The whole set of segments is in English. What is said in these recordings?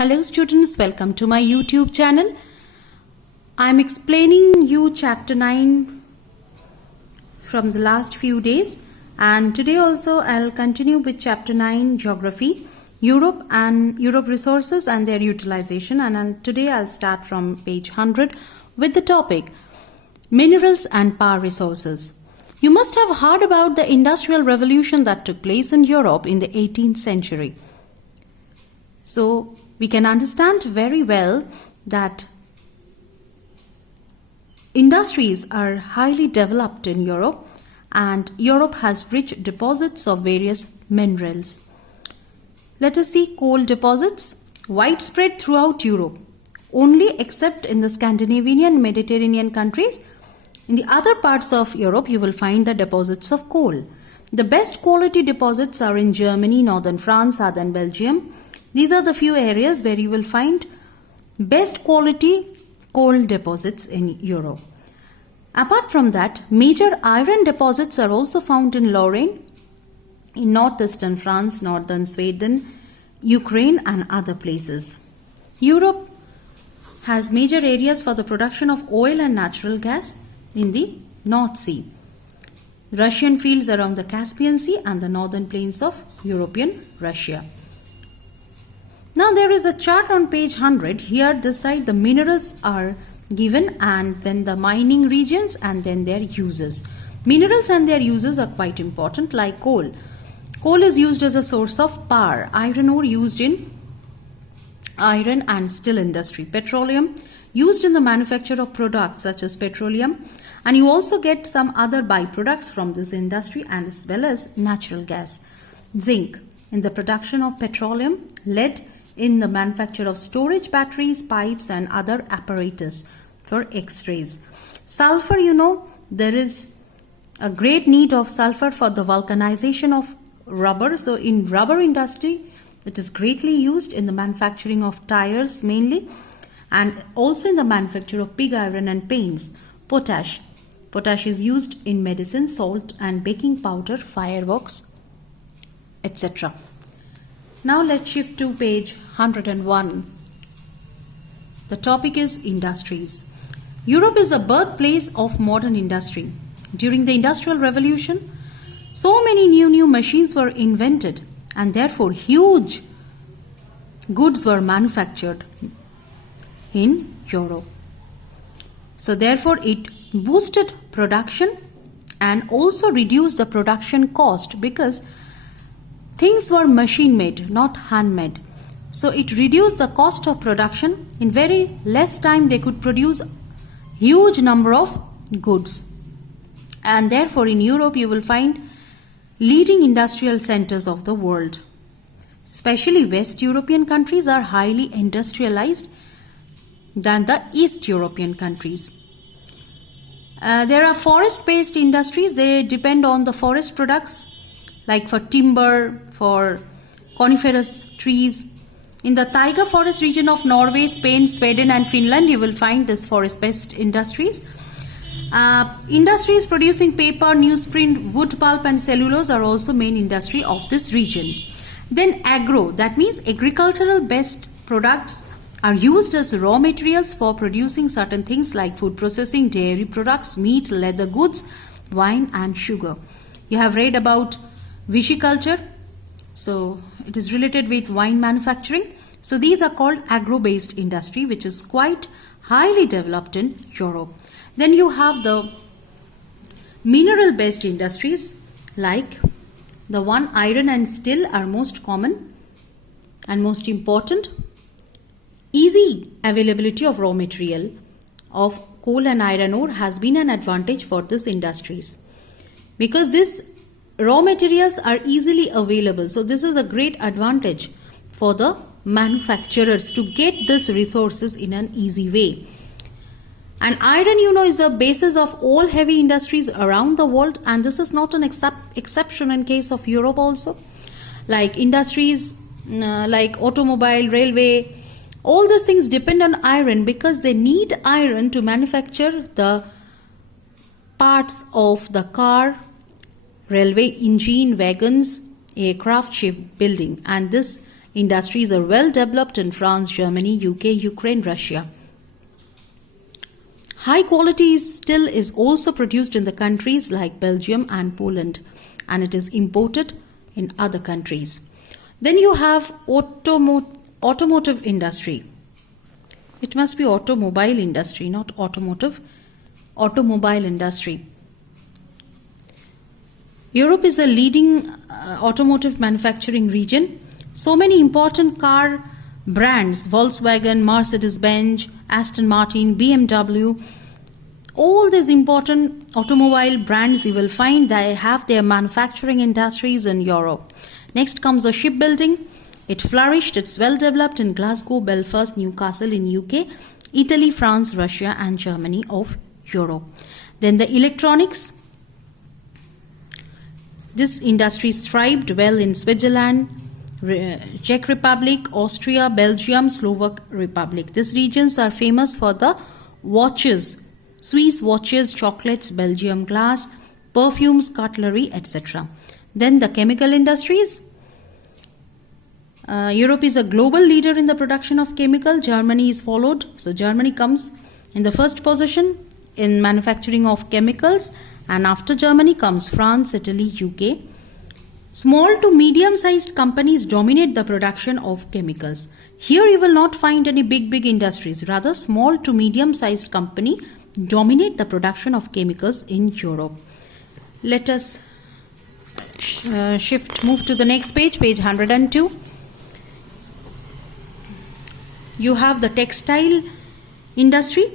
Hello students, welcome to my YouTube channel. I am explaining you chapter 9 from the last few days, and today also I'll continue with chapter 9 Geography, Europe resources and their utilization, and today I'll start from page 100 with the topic Minerals and Power Resources. You must have heard about the Industrial Revolution that took place in Europe in the 18th century. So we can understand very well that industries are highly developed in Europe, and Europe has rich deposits of various minerals. Let us see coal deposits widespread throughout Europe, only except in the Scandinavian and Mediterranean countries. In the other parts of Europe, you will find the deposits of coal. The best quality deposits are in Germany, northern France, southern Belgium. These are the few areas where you will find best quality coal deposits in Europe. Apart from that, major iron deposits are also found in Lorraine, in northeastern France, northern Sweden, Ukraine and other places. Europe has major areas for the production of oil and natural gas in the North Sea, Russian fields around the Caspian Sea and the northern plains of European Russia. Now there is a chart on page 100. Here this side the minerals are given, and then the mining regions and then their uses. Minerals and their uses are quite important, like coal. Coal is used as a source of power. Iron ore used in iron and steel industry. Petroleum used in the manufacture of products such as petroleum, and you also get some other byproducts from this industry, and as well as natural gas. Zinc in the production of petroleum, lead in the manufacture of storage batteries, pipes and other apparatus for X-rays. Sulfur, there is a great need of sulfur for the vulcanization of rubber. So in rubber industry, it is greatly used in the manufacturing of tires mainly, and also in the manufacture of pig iron and paints. Potash is used in medicine, salt and baking powder, fireworks, etc. Now let's shift to page 101. The topic is industries. Europe is the birthplace of modern industry. During the Industrial Revolution, so many new machines were invented, and therefore huge goods were manufactured in Europe. So therefore it boosted production and also reduced the production cost, because things were machine made, not handmade. So it reduced the cost of production. In very less time they could produce huge number of goods, and therefore in Europe you will find leading industrial centers of the world. Especially West European countries are highly industrialized than the East European countries. There are forest-based industries. They depend on the forest products, like for timber, for coniferous trees. In the taiga forest region of Norway, Spain, Sweden and Finland, you will find this forest-based industries. Industries producing paper, newsprint, wood pulp and cellulose are also main industry of this region. Then agro, that means agricultural based products are used as raw materials for producing certain things like food processing, dairy products, meat, leather goods, wine and sugar. You have read about viticulture, so it is related with wine manufacturing. So these are called agro-based industry, which is quite highly developed in Europe. Then you have the mineral-based industries, like the one iron and steel are most common and most important. Easy availability of raw material of coal and iron ore has been an advantage for these industries, because these raw materials are easily available. So this is a great advantage for the manufacturers to get these resources in an easy way. And iron, is the basis of all heavy industries around the world, and this is not an exception in case of Europe also. Like industries like automobile, railway, all these things depend on iron, because they need iron to manufacture the parts of the car, railway engine, wagons, aircraft, shipbuilding, and this Industries are well developed in France, Germany, UK, Ukraine, Russia. High quality steel is also produced in the countries like Belgium and Poland, and it is imported in other countries. Then you have automotive industry. It must be automobile industry, not automotive. Automobile industry. Europe is a leading automotive manufacturing region. So many important car brands, Volkswagen, Mercedes-Benz, Aston Martin, BMW, all these important automobile brands you will find they have their manufacturing industries in Europe. Next comes the shipbuilding. It flourished, it's well developed in Glasgow, Belfast, Newcastle in UK, Italy, France, Russia and Germany of Europe. Then the electronics. This industry thrived well in Switzerland, Czech Republic, Austria, Belgium, Slovak Republic. These regions are famous for the watches, Swiss watches, chocolates, Belgium glass, perfumes, cutlery, etc. Then the chemical industries. Europe is a global leader in the production of chemical. Germany is followed. So Germany comes in the first position in manufacturing of chemicals, and after Germany comes France, Italy, UK. Small to medium sized companies dominate the production of chemicals. Here you will not find any big industries. Rather, small to medium sized company dominate the production of chemicals in Europe. Let us move to the next page, page 102. You have the textile industry.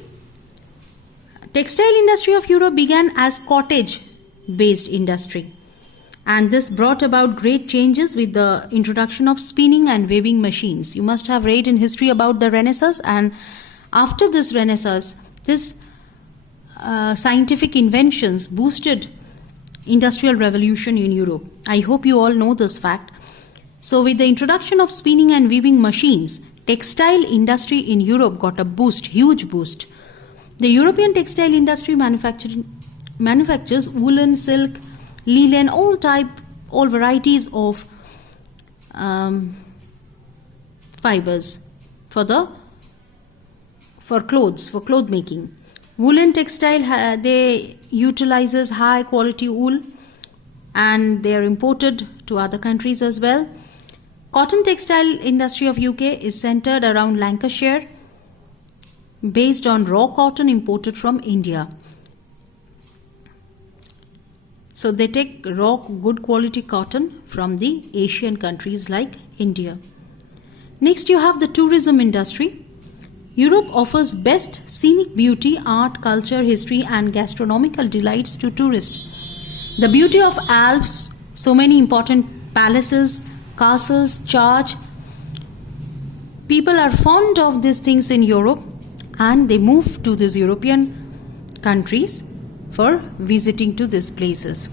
Textile industry of Europe began as cottage based industry, and this brought about great changes with the introduction of spinning and weaving machines. You must have read in history about the Renaissance, and after this Renaissance, this scientific inventions boosted industrial revolution in Europe. I hope you all know this fact. So with the introduction of spinning and weaving machines, textile industry in Europe got a boost, huge boost. The European textile industry manufactures woolen, silk, linen, all varieties of fibers for cloth making. Woolen textile, they utilizes high quality wool, and they are imported to other countries as well. Cotton textile industry of UK is centered around Lancashire, based on raw cotton imported from India. So they take raw good quality cotton from the Asian countries like India. Next you have the tourism industry. Europe offers best scenic beauty, art, culture, history and gastronomical delights to tourists. The beauty of Alps, so many important palaces, castles, church. People are fond of these things in Europe, and they move to these European countries for visiting to these places.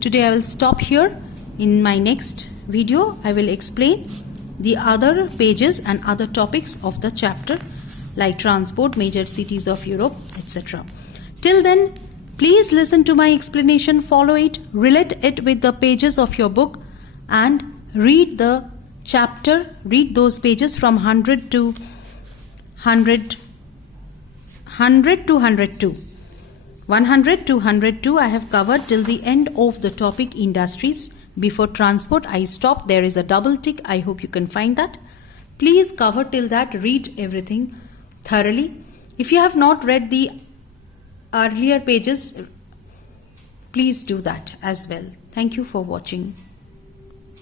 Today I will stop here. In my next video I will explain the other pages and other topics of the chapter like transport, major cities of Europe, etc. Till then, please listen to my explanation, follow it, relate it with the pages of your book and read the chapter, read those pages from 100 to 102. 100 to 102 I have covered till the end of the topic industries. Before transport I stopped. There is a double tick. I hope you can find that. Please cover till that. Read everything thoroughly. If you have not read the earlier pages, please do that as well. Thank you for watching.